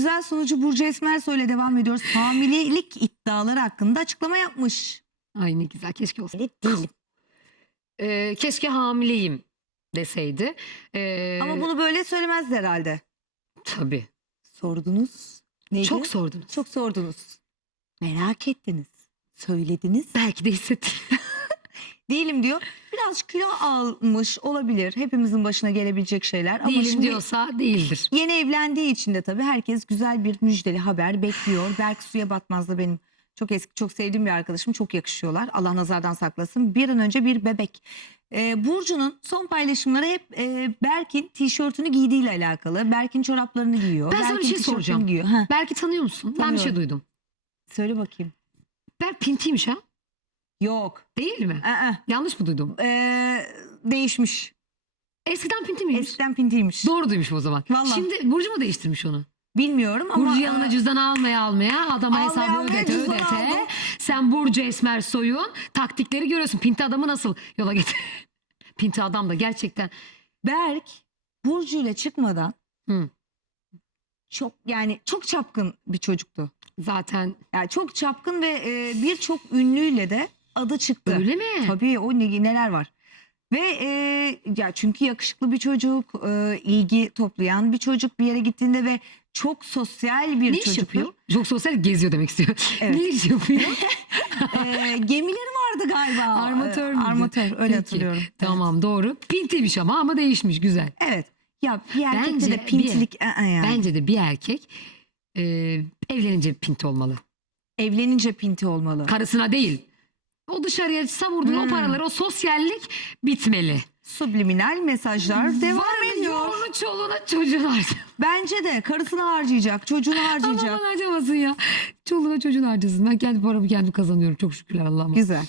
güzel sunucu Burcu Esmersoy ile devam ediyoruz. Hamilelik iddiaları hakkında açıklama yapmış. Ay ne güzel keşke olsa. Değilim. Ee, keşke hamileyim deseydi. Ee, Ama bunu böyle söylemezdi herhalde. tabii. Sordunuz. Neydi? Çok sordunuz. Çok sordunuz. Merak ettiniz. Söylediniz. Belki de hissettim. Değilim diyor. Biraz kilo almış olabilir. Hepimizin başına gelebilecek şeyler. Ama Değilim şimdi diyorsa değildir. yeni evlendiği için de tabii herkes güzel bir müjdeli haber bekliyor. Berk Suya Batmaz da benim çok eski, çok sevdiğim bir arkadaşım. Çok yakışıyorlar. Allah nazardan saklasın. Bir an önce bir bebek. Ee, Burcu'nun son paylaşımları hep e, Berk'in tişörtünü giydiğiyle alakalı. Berk'in çoraplarını giyiyor. Ben sana bir Berk'in şey tişörtünü soracağım. Giyiyor. Ha, Belki tanıyor musun? Ben bir şey duydum. söyle bakayım. Berk pintiymiş ha? Yok. Değil mi? Aa, Yanlış mı duydum? ee, değişmiş. Eskiden pinti miymiş? Eskiden pintiymiş. Doğru duymuşum o zaman. Vallahi. Şimdi Burcu mu değiştirmiş onu? Bilmiyorum ama Burcu yanına e, cüzdan almaya almaya adama Almaya hesabı almaya ödete cüzdan ödete. aldım. Sen Burcu Esmer Soy'un taktikleri görüyorsun. Pinti adamı nasıl yola getir. Pinti adam da gerçekten. Berk Burcu ile çıkmadan Hı. çok yani çok çapkın bir çocuktu. Zaten Yani çok çapkın ve e, birçok ünlüyle de adı çıktı. öyle mi? Tabii o ne, neler var. Ve e, ya çünkü yakışıklı bir çocuk, e, ilgi toplayan bir çocuk bir yere gittiğinde ve çok sosyal bir Ne iş çocuktur. yapıyor? Çok sosyal geziyor demek istiyor. Evet. Ne iş yapıyor? E, gemileri vardı galiba. Armatör E, müydü? Armatör öyle Peki, hatırlıyorum. Evet. Tamam doğru. Pintiymiş ama ama değişmiş güzel. Evet. Ya bir erkekte Bence de bir- pintilik ı-ı yani. Bence de bir erkek e, evlenince pinti olmalı. Evlenince pinti olmalı. Karısına değil. O dışarıya savurduğun o Hmm. paraları, o sosyallik bitmeli. Subliminal mesajlar devam Var ediyor. Yoğunu çoluğuna çocuğuna harcamasın. Bence de karısını harcayacak, çocuğunu harcayacak. Aman harcamasın ya. Çoluğuna çocuğuna harcasın. Ben kendi paramı kendim kazanıyorum. Çok şükürler Allah'ıma. Güzel.